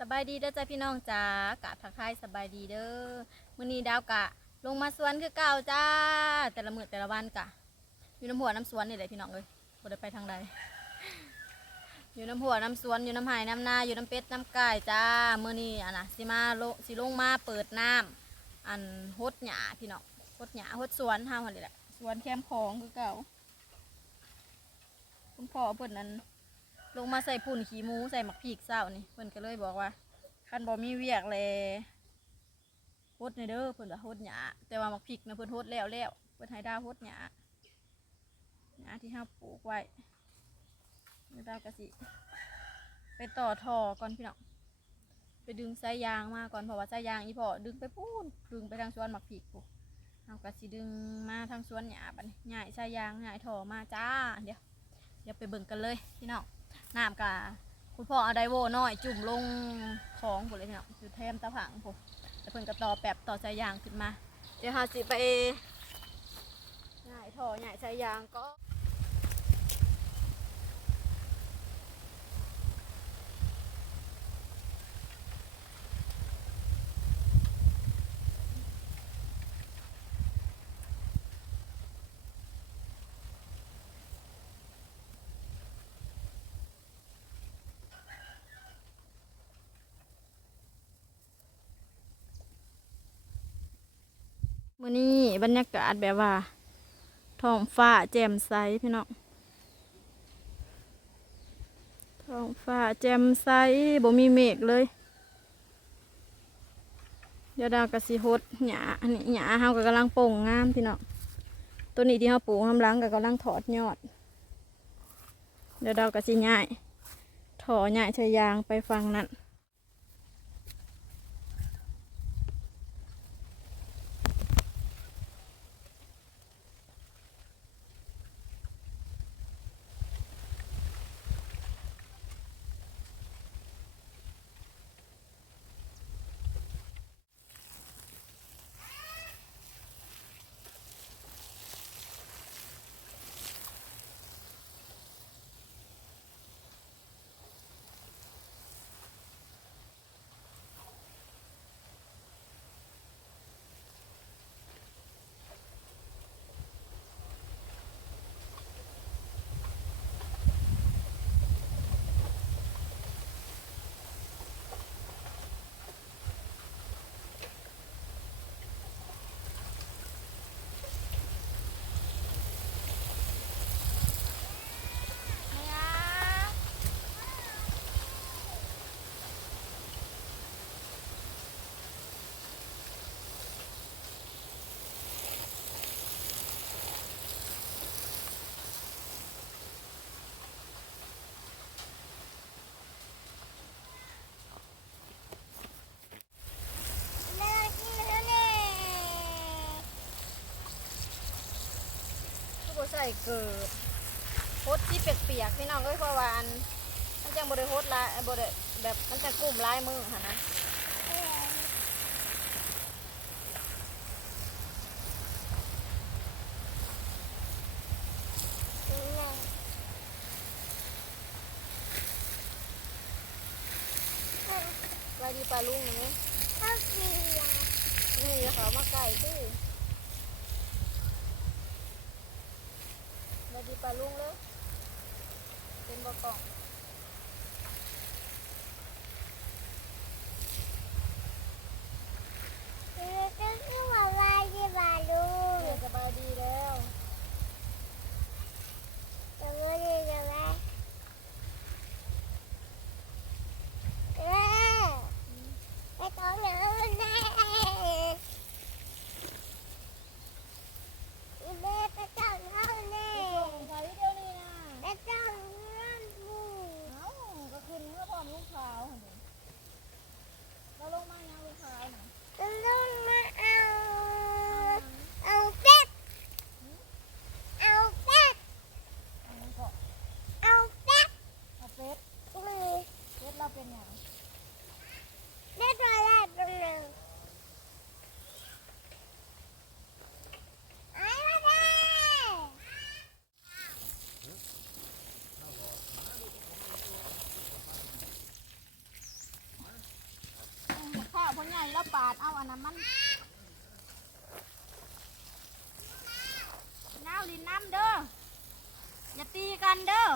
สบายดีเด้อจ้าพี่น้องจ้ากะทักทายสบายดีเด้อมื้อนี้ดาวกะ ลงมาสวนคือเก่าจ้า แต่ละมื้อแต่ละวันกะ อยู่น้ำหัวน้ำสวนนี่แหละพี่น้องเอ้ยบ่ได้ไปทางใด อยู่น้ำหัวน้ำสวนอยู่น้ำไหน้ำนาอยู่น้ำเป็ดน้ำไก่จ้ามื้อนี้อะนะสิมาโลสิลงมาเปิดน้ำอันฮดหญ้าพี่น้องฮดหญ้าฮดสวนเฮาหั่นนี่แหละสวนแคมของคือเก่าคุณพ่อเพิ่นนั้น ลงมาใส่พุ่นขี้หมูใส่หมักพริกเศร้านี่เพิ่นก็เลยบอกว่าคันบ่มีเวียกเลยโฮดในเด้อเพิ่นว่าโฮดหยาแต่ว่าหมักพริกนะเพิ่นโฮดแล้วแล้วเพิ่นให้ดาวโฮดหยาหยาที่เฮาปลูกไว้แล้วดาวก็สิ ไปต่อท่อก่อนพี่น้องไปดึงสายยางมาก่อนเพราะว่าสายยางอีพ่อดึงไปพูนดึงไปทางสวนหมักพริกปุ๊บเฮาก็สิดึงมาทางสวนหยาบันี้ใหญ่สายยางหญ่ท่อมาจ้า เดี๋ยวเดี๋ยวไปเบิ่งกันเลยพี่น้อง น้ำกะคุณพ่อเอาไดโวน้อยจุ่มลงของผมเลยพี่น้องคือแทมตะผังผมแต่เพิ่นก็ต่อแปบต่อสายยางขึ้นมา เดี๋ยวหาสิไปง่ายท่อใหญ่สายยางก็ มื้อนี้บรรยากาศแบบว่าท้องฟ้าแจ่มใสพี่น้องท้องฟ้าแจ่มใสบ่มีเมฆเลย เดี๋ยวดาวกะสิฮดหญ้าอันนี้หญ้าเฮาก็กำลังโป่งงามพี่น้องตัวนี้ที่เฮาปลูกทำลังก็กำลังถอดยอด เดี๋ยวดาวกะสิย้ายถอย้ายชายางไปฟังนั้น ทุกคนใส่เกิดโฮดที่เปียกๆพี่น้องเอ้ยเพราะว่าอันมันจังบริโฮดลายบริแบบมันจะกลุ่มลายมือค่ะนะไว้ดีปลาลุงหนึ่งไหมนี่อย่าเขามาไก่ตื้อไว้ ดีปลาลุงเลยเป็นบ่กล่อง เดี๋ยวสบายดีแล้ว ไปส่งใครเดียวนี่นะเอ้าก็ขึ้นเมื่อพร้อมลูกสาวหั่นเด้แล้วลงมายังลูกสาวน่ะ เอาเป็ด เอาเป็ด อันนั้นก็ เอาเป็ด เอาเป็ด มือ เป็ดเราเป็นหยัง ได้ตัวแรกตัวหนึ่งไอ้มาได้ ใหญ่ แล้วปาดเอาอันนั้นมันน้าวลินน้ำเด้ออย่าตีกันเด้อ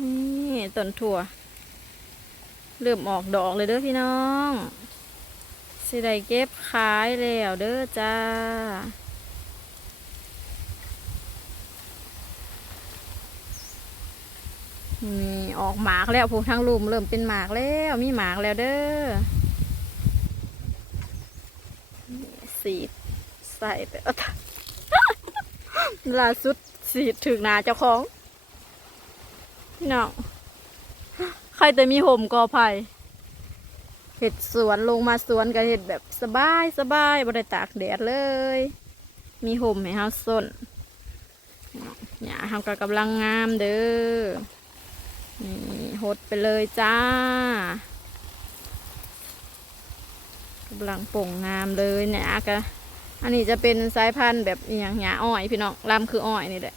นี่ ต้นถั่ว เริ่มออกดอกเลยเด้อพี่น้อง สิได้เก็บขายแล้วเด้อจ้า นี่ออกหมากแล้วพวกทั้งลุมเริ่มเป็นหมากแล้ว มีหมากแล้วเด้อสีดใส่ไปล่าสุดสีดถึงนาเจ้าของ พี่น้อง ใครแต่มีห่มกอไผ่เห็ดสวนลงมาสวนก็เห็ดแบบสบายสบายบ่ได้ตากแดดเลย มีห่มให้เฮาส้นหญ้าเฮาก็กำลังงามเด้อนี่หดไปเลยจ้ากำลังป่งงามเลยเนี่ยกะอันนี้จะเป็นสายพันธุ์แบบอย่างหญ้าอ้อยพี่น้องลำคืออ้อยนี่แหละ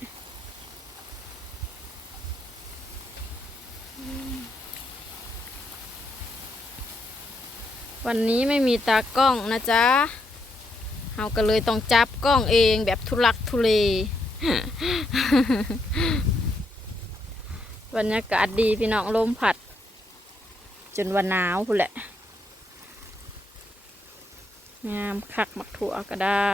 วันนี้ไม่มีตากล้องนะจ๊ะเราก็เลยต้องจับกล้องเองแบบทุลักทุเลบรรยากาศดีพี่น้องลมผัด จนวันหนาวพูนแหละ งามคักมักถั่วก็ได้